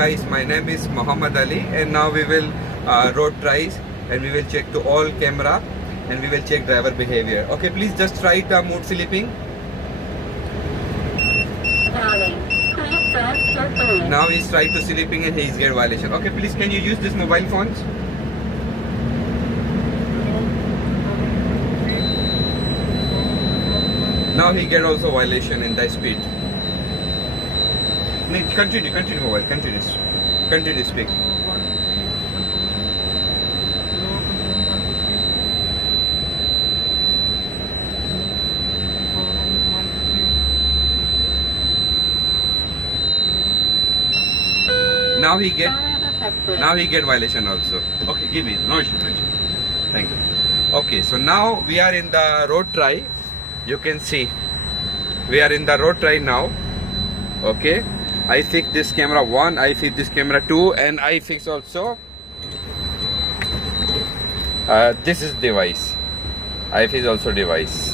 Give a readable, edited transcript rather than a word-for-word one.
guys, my name is Muhammad Ali, and now we will road tries, and we will check to all camera, and we will check driver behavior. Okay, please just try the mood sleeping. Now he's trying to sleeping and he's get violation. Okay, please can you use this mobile phones? Now he get also violation in the speed. Continue mobile, continue speak. Now he get violation also. Okay, give me no issue. Thank you. Okay, so now we are in the road try. You can see we are in the road try now. Okay, I fix this camera 1, I fix this camera 2, and I fix also this is device. I fix also device.